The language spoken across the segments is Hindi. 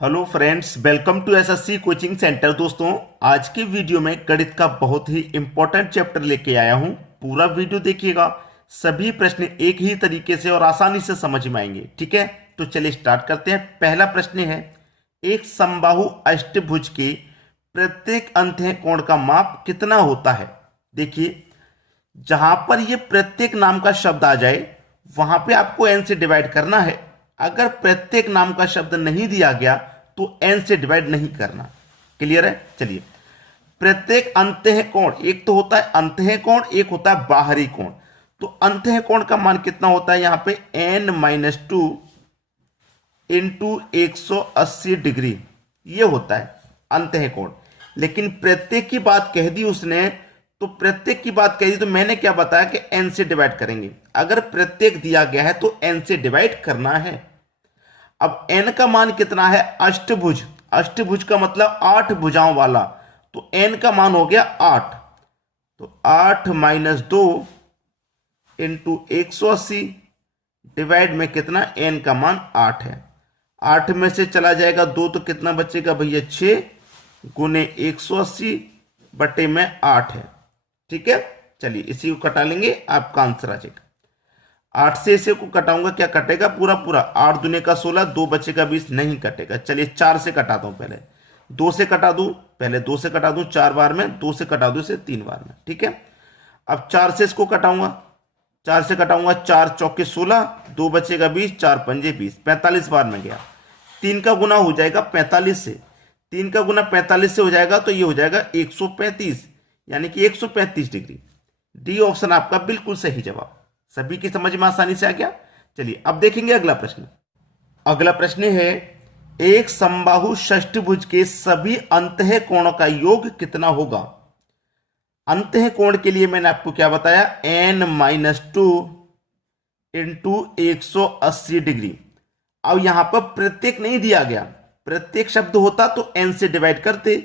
Hello friends, welcome to SSC coaching centre. दोस्तों, आज की वीडियो में गणित का बहुत ही इंपॉर्टेंट चैप्टर लेके आया हूं। पूरा वीडियो देखिएगा, सभी प्रश्न एक ही तरीके से और आसानी से समझ में आएंगे। ठीक है, तो चलिए स्टार्ट करते हैं। पहला प्रश्न है, एक समबाहु अष्टभुज के प्रत्येक अंतः कोण का माप कितना होता है। देखिए, जहां पर ये प्रत्येक नाम का शब्द आ जाए वहां पे आपको एन से डिवाइड करना है। अगर प्रत्येक नाम का शब्द नहीं दिया गया तो एन से डिवाइड नहीं करना। क्लियर है? चलिए, प्रत्येक अंतः कोण, एक तो होता है अंतः कोण, एक होता है बाहरी कोण। तो अंतः कोण का मान कितना होता है यहां पे n-2 इंटू 180 डिग्री, ये होता है अंतः कोण। लेकिन प्रत्येक की बात कह दी उसने, तो प्रत्येक की बात कह दी तो मैंने क्या बताया कि n से डिवाइड करेंगे। अगर प्रत्येक दिया गया है तो n से डिवाइड करना है। अब n का मान कितना है? अष्टभुज, अष्टभुज का मतलब 8 भुजाओं वाला, तो n का मान हो गया 8। तो 8-2 इंटू 180 डिवाइड में कितना, n का मान 8 है। 8 में से चला जाएगा 2 तो कितना बचेगा भैया, 6 गुने 180 बटे में 8 है। ठीक है, चलिए इसी को कटा लेंगे, आपका आंसर आ जाएगा। 8 से इसे को कटाऊंगा, क्या कटेगा? पूरा पूरा 8 दूने का 16, 2 बचेगा 20, नहीं कटेगा। चलिए 4 से कटाता हूं, पहले 2 से कटा दूं, पहले 2 से कटा दूं 4 बार में, 2 से कटा दूं इसे 3 बार में। ठीक है, अब 4 से इसको कटाऊंगा, 4 से कटाऊंगा, 4 चौके 16, 2 बचेगा 20, 4 पंजे 20, 45 बार में गया। 3 का गुना हो जाएगा 45 से, 3 का गुना 45 से हो जाएगा तो ये हो जाएगा 135, यानी कि 135 डिग्री। डी ऑप्शन आपका बिल्कुल सही जवाब। सभी की समझ में आसानी से आ गया। चलिए अब देखेंगे अगला प्रश्न। अगला प्रश्न है, एक समबाहु षष्ठभुज के सभी अंतः कोणों का योग कितना होगा। अंतः कोण के लिए मैंने आपको क्या बताया, n-2 इंटू 180 डिग्री। अब यहां पर प्रत्येक नहीं दिया गया, प्रत्येक शब्द होता तो n से डिवाइड करते,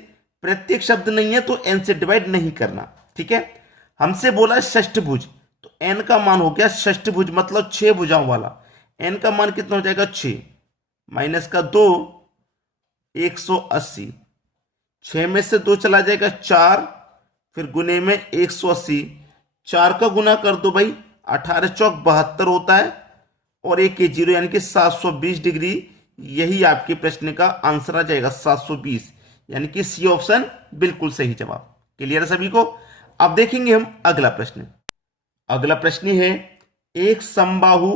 प्रत्येक शब्द नहीं है तो n से डिवाइड नहीं करना। ठीक है, हमसे बोला षष्ठभुज, तो n का मान हो गया षष्ठभुज मतलब 6 भुजाओं वाला। n का मान कितना हो जाएगा, 6 माइनस का 2, 180, 6 में से 2 चला जाएगा 4, फिर गुने में 180, 4 का गुना कर दो भाई, 18 चौक 72 होता है, और एक के जीरो यानी कि 720 डिग्री। यही आपके प्रश्न का आंसर आ जाएगा 720, यानी कि सी ऑप्शन बिल्कुल सही जवाब। क्लियर है सभी को? अब देखेंगे हम अगला प्रश्न। अगला प्रश्न है, एक समबाहु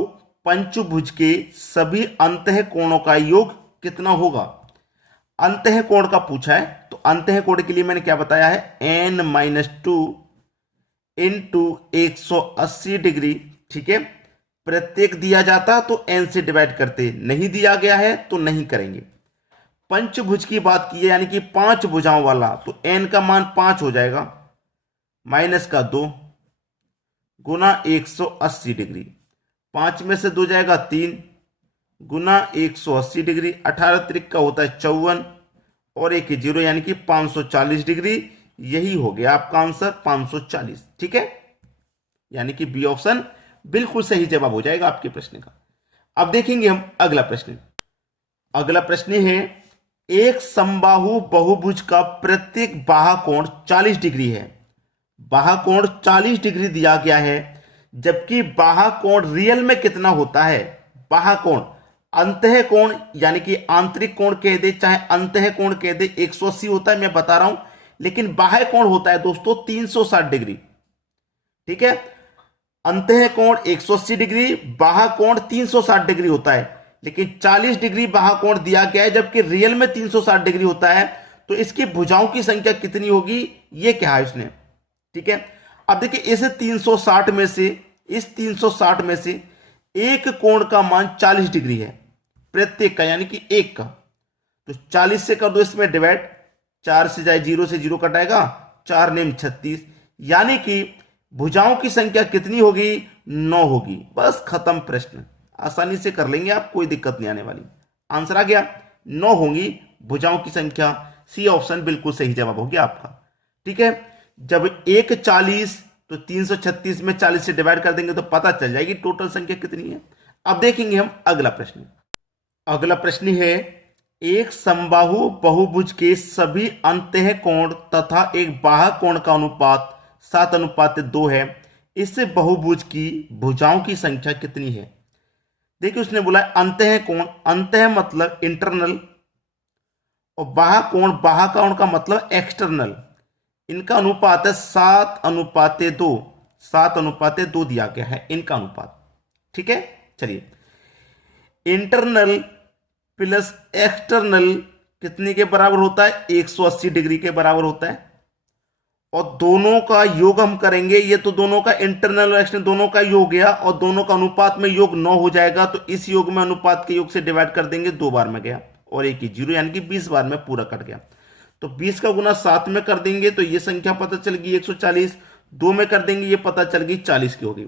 पंचभुज के सभी अंतः कोणों का योग कितना होगा। अंतः कोण का पूछा है, तो अंतः कोण के लिए मैंने क्या बताया है, n-2 इंटू 180 डिग्री। ठीक है, प्रत्येक दिया जाता तो n से डिवाइड करते, नहीं दिया गया है तो नहीं करेंगे। पंचभुज की बात की है, यानी कि 5 भुजाओं वाला, तो n का मान 5 हो जाएगा, माइनस का 2 गुना 180 डिग्री, 5 में से 2 जाएगा 3 गुना 180 डिग्री, 18 त्रिक का होता है 54, और एक जीरो यानी कि 540 डिग्री। यही हो गया आपका आंसर 540। ठीक है, यानी कि बी ऑप्शन बिल्कुल सही जवाब हो जाएगा आपके प्रश्न का। अब देखेंगे हम अगला प्रश्न। अगला प्रश्न है, एक समबाहु बहुभुज का प्रत्येक बाहा कोण 40 डिग्री है। बाहा कोण 40 डिग्री दिया गया है, जबकि बाहा कोण रियल में कितना होता है। बाहा कोण, अंतः कोण यानी कि आंतरिक कोण कह दे चाहे अंतः कोण कह दे, 180 होता है, मैं बता रहा हूं, लेकिन बाह्य कोण होता है दोस्तों 360 डिग्री। ठीक है, अंतः कोण 180 डिग्री, बाह्य कोण 360 डिग्री होता है, लेकिन 40 डिग्री बाह्य कोण दिया गया है, जबकि रियल में 360 डिग्री होता है। तो इसकी भुजाओं की संख्या कितनी होगी, ये क्या है इसने। ठीक है, अब देखिए इस 360 में से, इस 360 में से एक कोण का मान 40 डिग्री है प्रत्येक का, यानी कि एक का, तो 40 से कर दो इसमें डिवाइड, 4 से जाए 0 से 0 कटाएगा, 4 नेम 36, यानी कि भुजाओं की संख्या कितनी होगी, 9 होगी। बस खत्म प्रश्न, आसानी से कर लेंगे आप, कोई दिक्कत नहीं आने वाली। आंसर आ गया, 9 होंगी भुजाओं की संख्या। सी ऑप्शन बिल्कुल सही जवाब हो गया आपका। ठीक है, जब 140 तो 336 में 40 से डिवाइड कर देंगे तो पता चल जाएगी टोटल संख्या कितनी है। अब देखेंगे हम अगला प्रश्न। अगला प्रश्न है, एक समबाहु बहुभुज के सभी अंतः कोण तथा एक बाह्य कोण का अनुपात 7:2 है। इस बहुभुज की भुजाओं की संख्या कितनी है? देखिए उसने बोला अंतः कोण, अंतः मतलब इंटरनल, और बाह्य कोण का मतलब एक्सटर्नल। इनका अनुपात है 7:2, 7:2 दिया गया है इनका अनुपात। ठीक है, चलिए इंटरनल प्लस एक्सटर्नल कितने के बराबर होता है? 180 डिग्री के बराबर होता है। और दोनों का योग हम करेंगे, ये तो दोनों का इंटरनल और एक्सटर्नल दोनों का योग गया, और दोनों का अनुपात में योग 9 हो जाएगा। तो इस योग में अनुपात के योग से डिवाइड कर देंगे, 2 बार में गया और एक ही 0, यानी कि 20 बार में पूरा कट गया। तो 20 का गुना 7 में कर देंगे तो ये संख्या पता चल गई 140, 2 में कर देंगे ये पता चल गई 40 की होगी।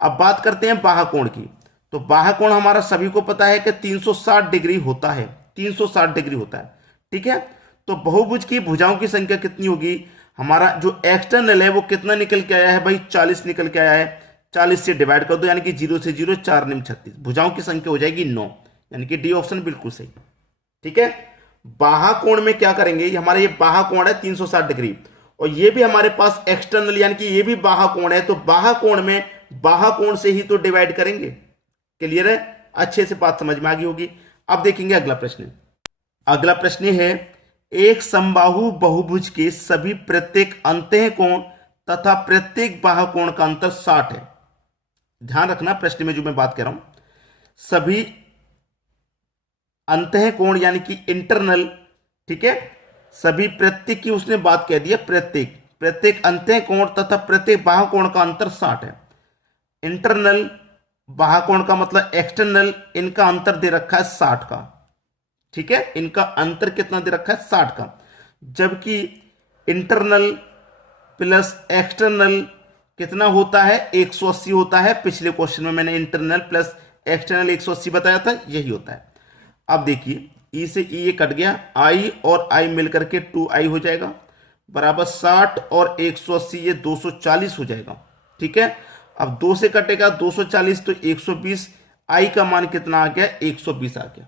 अब बात करते हैं बाह्य कोण की। तो बाह्य कोण हमारा सभी को पता है कि 360 डिग्री होता है, 360 डिग्री होता है। ठीक है, तो बहुभुज की भुजाओं की संख्या कितनी होगी? हमारा जो एक्सटर्नल है वो कितना निकल के आया है भाई? 40 निकल के आया है। 40 से डिवाइड कर दो, यानी कि 0 से 0, 4 निम 36, भुजाओं की संख्या हो जाएगी 9, यानी कि डी ऑप्शन बिल्कुल सही। ठीक है, बाह्य कोण में क्या करेंगे? हमारा ये बाह्य कोण है 360 डिग्री, और ये भी हमारे पास एक्सटर्नल यानी कि ये भी बाह्य कोण है। तो बाह्य कोण में बाह्य कोण से ही तो डिवाइड करेंगे। क्लियर है? अच्छे से बात समझ में आ गई होगी। अब देखेंगे अगला प्रश्न। अगला प्रश्न है एक समबाहु बहुभुज के सभी प्रत्येक अंतः कोण तथा प्रत्येक बाह्य कोण का अंतर 60 है। ध्यान रखना प्रश्न में जो मैं बात कर रहा हूं, सभी अंतः कोण यानी कि इंटरनल, ठीक है, सभी प्रत्येक की उसने बात कह दी है, प्रत्येक अंतः कोण तथा प्रत्येक बाह्य कोण का अंतर 60 है। इंटरनल बाह्य कोण का मतलब एक्सटर्नल, इनका अंतर दे रखा है 60 का। ठीक है, इनका अंतर कितना दे रखा है? 60 का। जबकि इंटरनल प्लस एक्सटर्नल कितना होता है? 180 होता है। पिछले क्वेश्चन में मैंने इंटरनल प्लस एक्सटर्नल 180 बताया था, यही होता है। अब देखिए ई से ई ये कट गया, आई और आई मिलकर के 2i हो जाएगा बराबर 60, और 180 ये 240 हो जाएगा। ठीक है, अब 2 से कटेगा 240 तो 120, आई का मान कितना आ गया? 120 आ गया।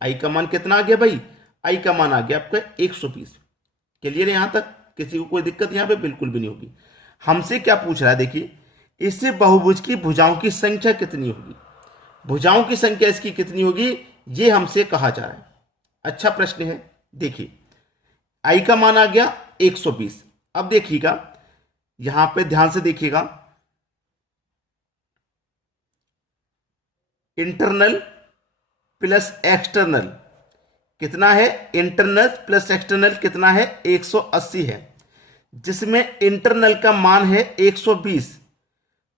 आई का मान कितना आ गया भाई? आई का मान आ गया आपका 120। क्लियर है? यहां तक किसी को कोई दिक्कत यहां पे बिल्कुल भी नहीं होगी। हमसे क्या पूछ रहा है? देखिए इससे बहुभुज की भुजाओं की संख्या कितनी होगी? भुजाओं की संख्या इसकी कितनी होगी, ये हमसे कहा जा रहा है। अच्छा प्रश्न है। देखिए आई का मान आ गया 120। अब देखिएगा यहां पे ध्यान से देखिएगा, इंटरनल प्लस एक्सटर्नल कितना है? इंटरनल प्लस एक्सटर्नल कितना है? 180 है, जिसमें इंटरनल का मान है 120,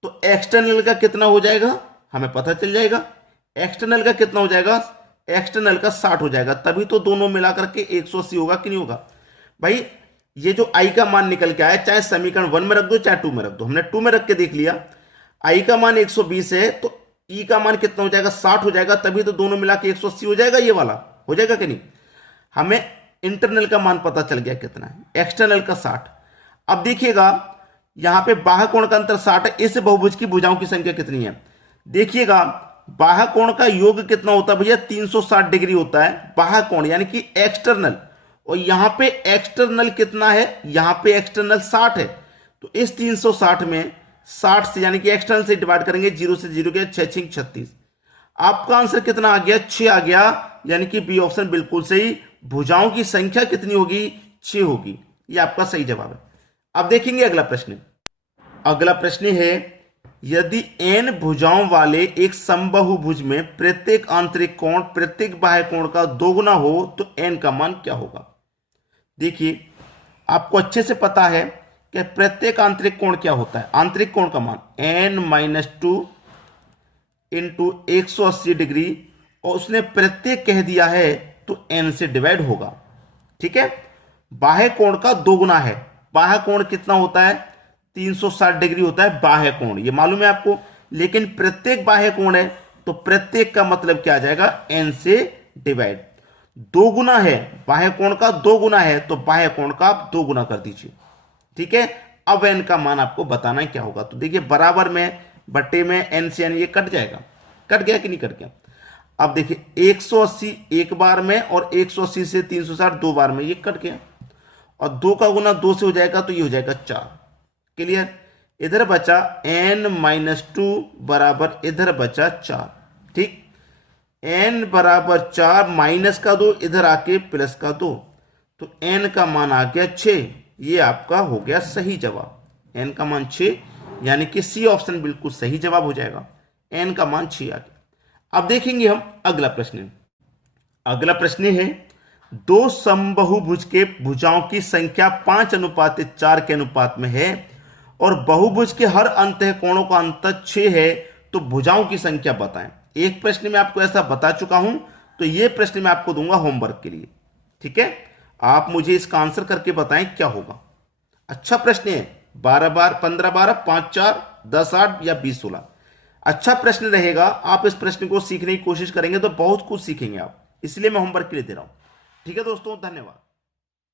तो एक्सटर्नल का कितना हो जाएगा हमें पता चल जाएगा। एक्सटर्नल का कितना हो जाएगा? एक्सटर्नल का 60 हो जाएगा। तभी तो दोनों मिलाकर के 180 होगा कि नहीं होगा भाई? ये जो आई का मान निकल के आया, चाहे समीकरण 1 में रख दो चाहे 2 में रख दो, हमने 2 में रख के देख लिया। आई का मान 120 है तो ई का मान कितना हो जाएगा? 60 हो जाएगा। तभी तो दोनों मिला के 180 हो जाएगा, ये वाला हो जाएगा कि नहीं? हमें इंटरनल का मान पता चल गया कितना है, एक्सटर्नल का 60। अब देखिएगा यहां पे बाह्य कोण का अंतर 60 है। इस बहुभुज की भुजाओं की संख्या कितनी है? देखिएगा बाह्य कोण का योग कितना होता है भैया? 360 डिग्री होता है बाह्य कोण यानी कि एक्सटर्नल, और यहां पे एक्सटर्नल कितना है? यहां पे एक्सटर्नल 60 है। तो इस 360 में 60 से यानी कि एक्सटर्नल से डिवाइड करेंगे, 0 से 0 गया, 6 6 36। आपका आंसर कितना आ गया? 6 आ गया, यानी कि बी ऑप्शन बिल्कुल सही। भुजाओं की संख्या कितनी होगी? 6 होगी। ये आपका सही जवाब है। अब देखेंगे अगला प्रश्न। अगला प्रश्न है यदि n भुजाओं वाले एक समबाहुभुज में प्रत्येक आंतरिक कोण प्रत्येक बाह्य कोण का दोगुना हो तो n का मान क्या होगा? देखिए आपको अच्छे से पता है कि प्रत्येक आंतरिक कोण क्या होता है। आंतरिक कोण का मान n-2 इंटू 180 डिग्री, और उसने प्रत्येक कह दिया है तो n से डिवाइड होगा। ठीक है, बाह्य कोण का दोगुना है। बाह्य कोण कितना होता है? 360 डिग्री होता है बाह्य कोण, ये मालूम है आपको। लेकिन प्रत्येक बाह्य कोण है तो प्रत्येक का मतलब क्या आ जाएगा? n से डिवाइड। दो गुना है, बाह्य कोण का दो गुना है तो बाह्य कोण का आप दो गुना कर दीजिए। ठीक है, अब n का मान आपको बताना क्या होगा। तो देखिए बराबर में बट्टे में n से n ये कट जाएगा। कट गया कि नहीं कट गया? अब देखिए 180 एक बार में और 180 से 360 दो बार में, ये कट गया और 2 का गुना 2 से हो जाएगा तो ये हो जाएगा 4। क्लियर। इधर बचा n-2 बराबर इधर बचा 4। ठीक, n बराबर 4 माइनस का 2 इधर आके प्लस का 2, तो n का मान आ गया 6। ये आपका हो गया सही जवाब, n का मान 6, यानी कि सी ऑप्शन बिल्कुल सही जवाब हो जाएगा, n का मान 6 आ गया। अब देखेंगे हम अगला प्रश्न। अगला प्रश्न है, दो समबाहुभुज के भुजाओं की संख्या 5:4 के अनुपात में है और बहुभुज के हर अंतःकोणों का अंतर 6 है, तो भुजाओं की संख्या बताएं। एक प्रश्न में आपको ऐसा बता चुका हूं, तो यह प्रश्न मैं आपको दूंगा होमवर्क के लिए। ठीक है, आप मुझे इसका आंसर करके बताएं क्या होगा। अच्छा प्रश्न है, 12 बार 15 12 5 4 10 8 या 20 16। अच्छा प्रश्न रहेगा। आप इस प्रश्न को सीखने की कोशिश करेंगे तो बहुत कुछ सीखेंगे आप, इसलिए मैं होमवर्क के लिए दे रहा हूं। ठीक है दोस्तों, धन्यवाद।